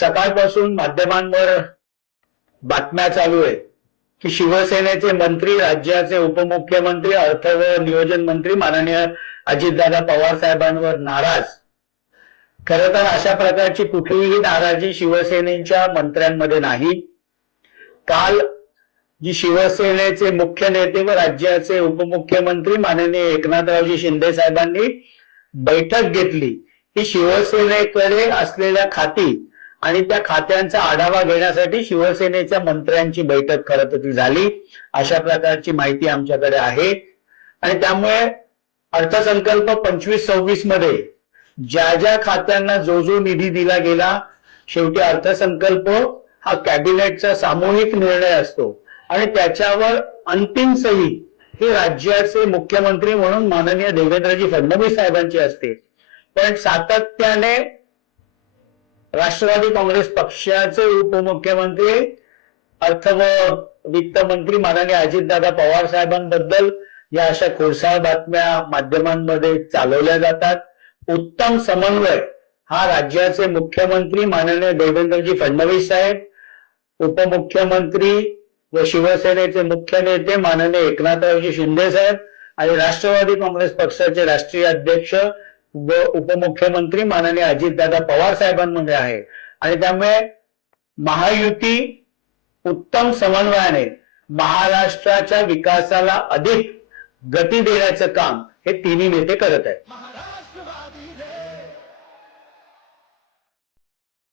सकाळपासून माध्यमांवर बातम्या चालू आहेत की शिवसेनेचे मंत्री राज्याचे उपमुख्यमंत्री अर्थ व नियोजन मंत्री माननीय अजितदादा पवार साहेबांवर नाराज खर तर अशा प्रकारची कुठलीही नाराजी शिवसेनेच्या मंत्र्यांमध्ये नाही काल जी शिवसेनेचे मुख्य नेते व राज्याचे उपमुख्यमंत्री माननीय एकनाथरावजी शिंदे साहेबांनी बैठक घेतली शिवसेनेकडे असलेल्या खाती आणि त्या खात्यांचा आढावा घेण्यासाठी शिवसेनेच्या मंत्र्यांची बैठक खरं तर ती झाली अशा प्रकारची माहिती आमच्याकडे आहे आणि त्यामुळे अर्थसंकल्प पंचवीस सव्वीस मध्ये ज्या ज्या खात्यांना जो जो निधी दिला गेला शेवटी अर्थसंकल्प हा कॅबिनेटचा सामूहिक निर्णय असतो आणि त्याच्यावर अंतिम सही हे राज्याचे मुख्यमंत्री म्हणून माननीय देवेंद्रजी फडणवीस साहेबांची असते पण सातत्याने राष्ट्रवादी काँग्रेस पक्षाचे उपमुख्यमंत्री अर्थ व वित्त मंत्री माननीय अजितदादा पवार साहेबांबद्दल या अशा कोळसाळ बातम्या माध्यमांमध्ये चालवल्या जातात उत्तम समन्वय हा राज्याचे मुख्यमंत्री माननीय देवेंद्रजी फडणवीस साहेब उपमुख्यमंत्री व शिवसेनेचे मुख्य नेते माननीय एकनाथरावजी शिंदे साहेब आणि राष्ट्रवादी काँग्रेस पक्षाचे राष्ट्रीय अध्यक्ष उपमुख्यमंत्री माननीय अजितदादा पवार साहेबांमध्ये आहे आणि त्यामुळे महायुती उत्तम समन्वयाने महाराष्ट्राच्या विकासाला अधिक गती देण्याचं काम हे तिन्ही नेते करत आहेत